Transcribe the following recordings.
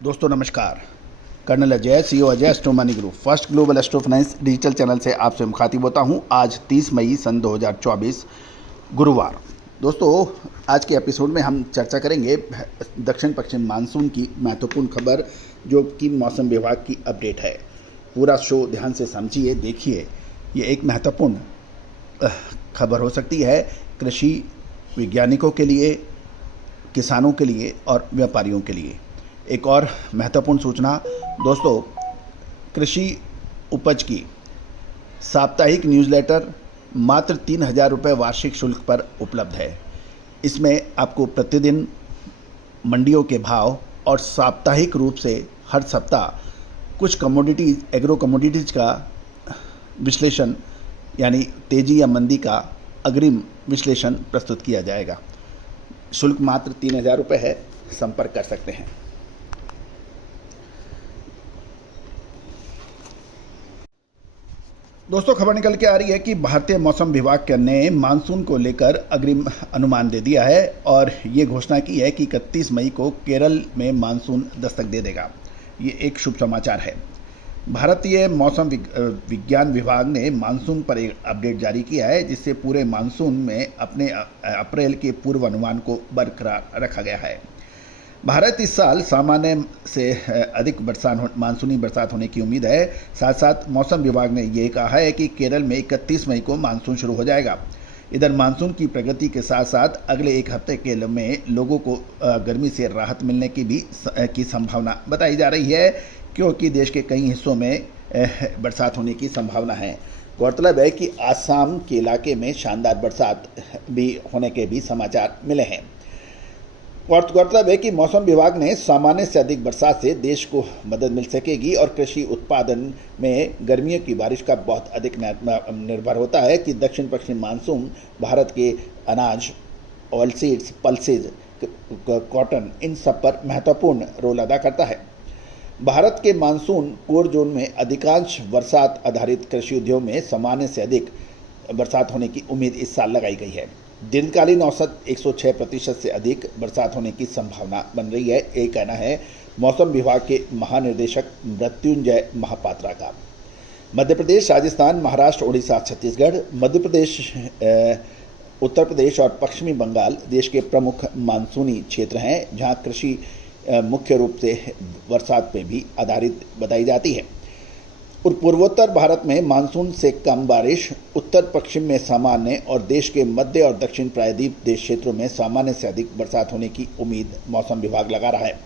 दोस्तों नमस्कार। Colonel Ajay, CEO Ajay astro money group first global astro finance digital channel से आपसे मुखातिब होता हूं। आज 30 मई सन 2024 गुरुवार। दोस्तों आज के एपिसोड में हम चर्चा करेंगे दक्षिण पश्चिम मानसून की महत्वपूर्ण खबर, जो कि मौसम विभाग की अपडेट है। पूरा शो ध्यान से समझिए, देखिए। ये एक महत्वपूर्ण खबर हो सकती है कृषि वैज्ञानिकों के लिए, किसानों के लिए और व्यापारियों के लिए। एक और महत्वपूर्ण सूचना दोस्तों, कृषि उपज की साप्ताहिक न्यूज़लेटर मात्र 3,000 रुपये वार्षिक शुल्क पर उपलब्ध है। इसमें आपको प्रतिदिन मंडियों के भाव और साप्ताहिक रूप से हर सप्ताह कुछ कमोडिटीज़, एग्रो कमोडिटीज़ का विश्लेषण यानी तेज़ी या मंदी का अग्रिम विश्लेषण प्रस्तुत किया जाएगा। शुल्क मात्र 3,000 रुपये है। संपर्क कर सकते हैं। दोस्तों खबर निकल के आ रही है कि भारतीय मौसम विभाग ने मानसून को लेकर अग्रिम अनुमान दे दिया है और ये घोषणा की है कि 31 मई को केरल में मानसून दस्तक दे देगा। ये एक शुभ समाचार है। भारतीय मौसम विज्ञान विभाग ने मानसून पर एक अपडेट जारी किया है, जिससे पूरे मानसून में अपने अप्रैल के पूर्व अनुमान को बरकरार रखा गया है। भारत इस साल सामान्य से अधिक मानसूनी बरसात होने की उम्मीद है। साथ साथ मौसम विभाग ने यह कहा है कि केरल में 31 मई को मानसून शुरू हो जाएगा। इधर मानसून की प्रगति के साथ साथ अगले एक हफ्ते के में लोगों को गर्मी से राहत मिलने की संभावना बताई जा रही है, क्योंकि देश के कई हिस्सों में बरसात होने की संभावना है। गौरतलब है कि आसाम के इलाके में शानदार बरसात भी होने के भी समाचार मिले हैं। गौरतलब है कि मौसम विभाग ने सामान्य से अधिक बरसात से देश को मदद मिल सकेगी और कृषि उत्पादन में गर्मियों की बारिश का बहुत अधिक निर्भर होता है कि दक्षिण पश्चिम मानसून भारत के अनाज, ऑयलसीड्स, पल्सेज, कॉटन, इन सब पर महत्वपूर्ण रोल अदा करता है। भारत के मानसून कोर जोन में अधिकांश बरसात आधारित कृषि उद्योग में सामान्य से अधिक बरसात होने की उम्मीद इस साल लगाई गई है। दीर्घकालीन औसत 106% से अधिक बरसात होने की संभावना बन रही है, ये कहना है मौसम विभाग के महानिदेशक मृत्युंजय महापात्रा का। मध्य प्रदेश, राजस्थान, महाराष्ट्र, उड़ीसा, छत्तीसगढ़, मध्य प्रदेश, उत्तर प्रदेश और पश्चिमी बंगाल देश के प्रमुख मानसूनी क्षेत्र हैं, जहां कृषि मुख्य रूप से बरसात पर भी आधारित बताई जाती है। और पूर्वोत्तर भारत में मानसून से कम बारिश, उत्तर पश्चिम में सामान्य और देश के मध्य और दक्षिण प्रायद्वीप देश क्षेत्रों में सामान्य से अधिक बरसात होने की उम्मीद मौसम विभाग लगा रहा है।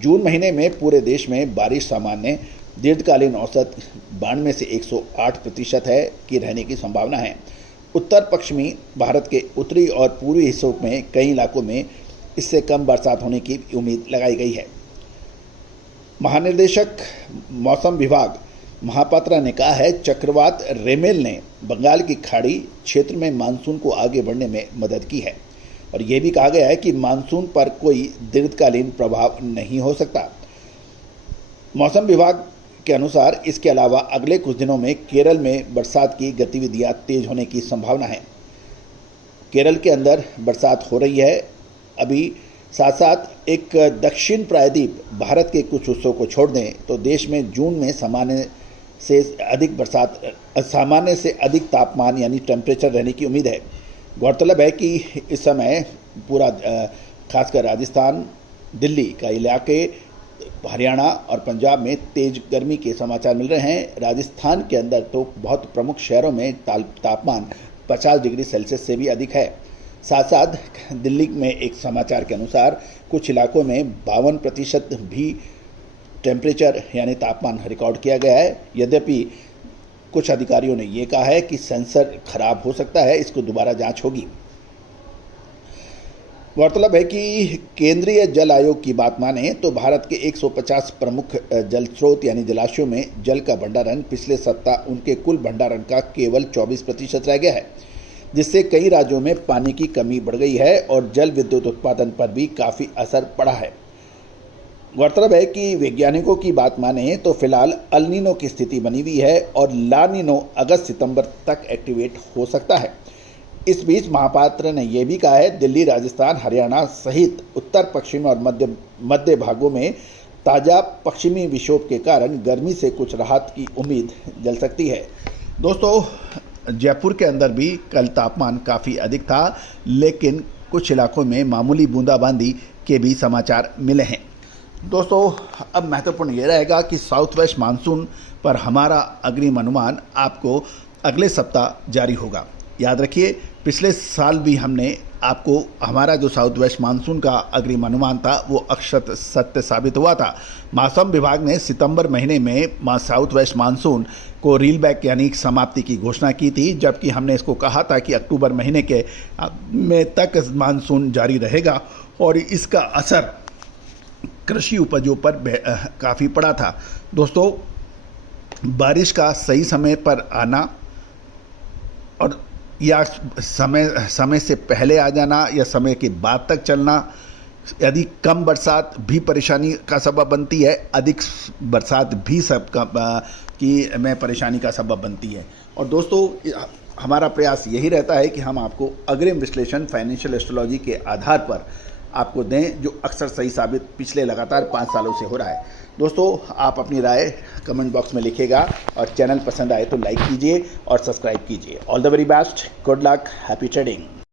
जून महीने में पूरे देश में बारिश सामान्य, दीर्घकालीन औसत 92 से 108% है की रहने की संभावना है। उत्तर पश्चिमी भारत के उत्तरी और पूर्वी हिस्सों में कई इलाकों में इससे कम बरसात होने की उम्मीद लगाई गई है। महानिदेशक मौसम विभाग महापात्रा ने कहा है, चक्रवात रेमेल ने बंगाल की खाड़ी क्षेत्र में मानसून को आगे बढ़ने में मदद की है और यह भी कहा गया है कि मानसून पर कोई दीर्घकालीन प्रभाव नहीं हो सकता। मौसम विभाग के अनुसार इसके अलावा अगले कुछ दिनों में केरल में बरसात की गतिविधियां तेज होने की संभावना है। केरल के अंदर बरसात हो रही है अभी। साथ साथ एक दक्षिण प्रायद्वीप भारत के कुछ हिस्सों को छोड़ दें तो देश में जून में सामान्य से अधिक तापमान यानी टेम्परेचर रहने की उम्मीद है। गौरतलब है कि इस समय पूरा खासकर राजस्थान, दिल्ली का इलाके, हरियाणा और पंजाब में तेज गर्मी के समाचार मिल रहे हैं। राजस्थान के अंदर तो बहुत प्रमुख शहरों में तापमान 50 डिग्री सेल्सियस से भी अधिक है। साथ साथ दिल्ली में एक समाचार के अनुसार कुछ इलाकों में 52% भी टेम्परेचर यानी तापमान रिकॉर्ड किया गया है। यद्यपि कुछ अधिकारियों ने यह कहा है कि सेंसर खराब हो सकता है, इसको दोबारा जांच होगी। गौरतलब है कि केंद्रीय जल आयोग की बात माने तो भारत के 150 प्रमुख जल स्रोत यानी जलाशयों में जल का भंडारण पिछले सप्ताह उनके कुल भंडारण का केवल 24% रह गया है, जिससे कई राज्यों में पानी की कमी बढ़ गई है और जल विद्युत उत्पादन पर भी काफ़ी असर पड़ा है। गौरतलब है कि वैज्ञानिकों की बात माने तो फिलहाल अल नीनो की स्थिति बनी हुई है और ला नीनो अगस्त-सितंबर तक एक्टिवेट हो सकता है। इस बीच महापात्र ने यह भी कहा है, दिल्ली, राजस्थान, हरियाणा सहित उत्तर पश्चिम और मध्य भागों में ताज़ा पश्चिमी विक्षोभ के कारण गर्मी से कुछ राहत की उम्मीद जल सकती है। दोस्तों, जयपुर के अंदर भी कल तापमान काफ़ी अधिक था, लेकिन कुछ इलाकों में मामूली बूंदाबांदी के भी समाचार मिले हैं। दोस्तों, अब महत्वपूर्ण ये रहेगा कि साउथ वेस्ट मानसून पर हमारा अग्रिम अनुमान आपको अगले सप्ताह जारी होगा। याद रखिए, पिछले साल भी हमने आपको हमारा जो साउथ वेस्ट मानसून का अग्रिम अनुमान था वो अक्षत सत्य साबित हुआ था। मौसम विभाग ने सितंबर महीने में साउथ वेस्ट मानसून को रील बैक यानी समाप्ति की घोषणा की थी, जबकि हमने इसको कहा था कि अक्टूबर महीने के में तक मानसून जारी रहेगा और इसका असर कृषि उपजों पर काफ़ी पड़ा था। दोस्तों, बारिश का सही समय पर आना और या समय से पहले आ जाना या समय के बाद तक चलना, यदि कम बरसात भी परेशानी का सबब बनती है, अधिक बरसात भी में परेशानी का सबब बनती है। और दोस्तों, हमारा प्रयास यही रहता है कि हम आपको अग्रिम विश्लेषण फाइनेंशियल एस्ट्रोलॉजी के आधार पर आपको दें, जो अक्सर सही साबित पिछले लगातार 5 सालों से हो रहा है। दोस्तों, आप अपनी राय कमेंट बॉक्स में लिखिएगा और चैनल पसंद आए तो लाइक कीजिए और सब्सक्राइब कीजिए। All the very best, good luck, happy trading.